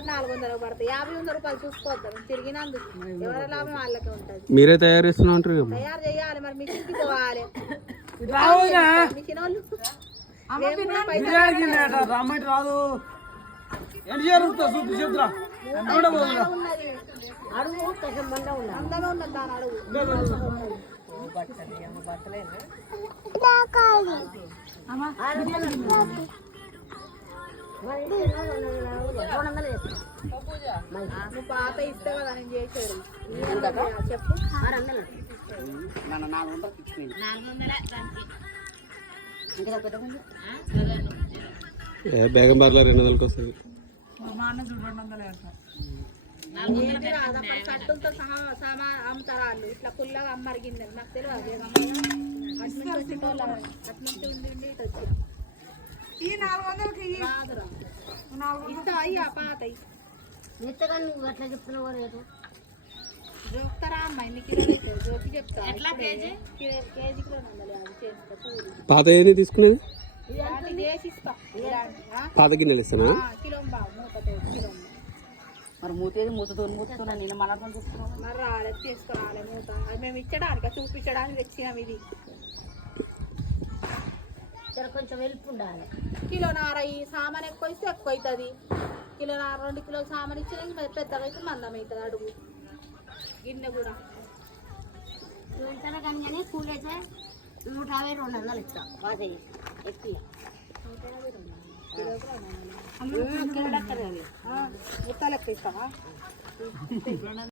400 పడతాయి 50 రూపాయలు చూసుకోవద్దాం తిరిగినందుకు ఎవరి లాభం వాళ్ళకే ఉంటుంది. మీరే తయారు చేస్తున్నారు తయారు చేయాలి మరి మిషన్కి పోవాలి మిషన్ వాళ్ళు రాదు అడుగు అందమే ఉన్నది దాని అడుగు నువ్వు పాత ఇస్తే కదా నేను చేసేది చెప్పు 400 బేగం బార్లో 200కి వస్తుంది. సట్టులతో సహా అమ్ముతారు వాళ్ళు ఇట్లా పుల్లగా అమ్మరిగిందని నాకు తెలియదు అట్నుంచి ఉండి ఇటు వచ్చి ఇస్తా అయ్యా పాతయి జోక్తారా అమ్మ ఎన్ని కిలోలు అయితే జోకి చెప్తా కేజీకి 250 చేస్తా పూలు పాత ఏది తీసుకునేది చేసి ఇస్తా పాత గిన్నెలు ఇస్తానా కిలో బాగు మూతతో కిలో మరి మూతేది మూతతో మూతున్నా నేను మనతో చూస్తున్నాను. మరి రాలేదు తీసుకురాలే మూత అది మేము ఇచ్చడానికి చూపించడానికి తెచ్చినాం. ఇది కొంచెం వెలుపు ఉండాలి. కిలోన్నర ఈ సామాన్ ఎక్కువ ఇస్తే ఎక్కువ అవుతుంది. కిలోన్నర 2 కిలోలు సామాన్ ఇచ్చేదానికి మరి పెద్దగా అయితే మందం అవుతుంది అడుగు గిన్నె కూడా. కానీ కూల్ అయితే 150 200 ఇస్తా బాగా ఎక్కువ ముత్తాలు ఎక్కువ ఇస్తావా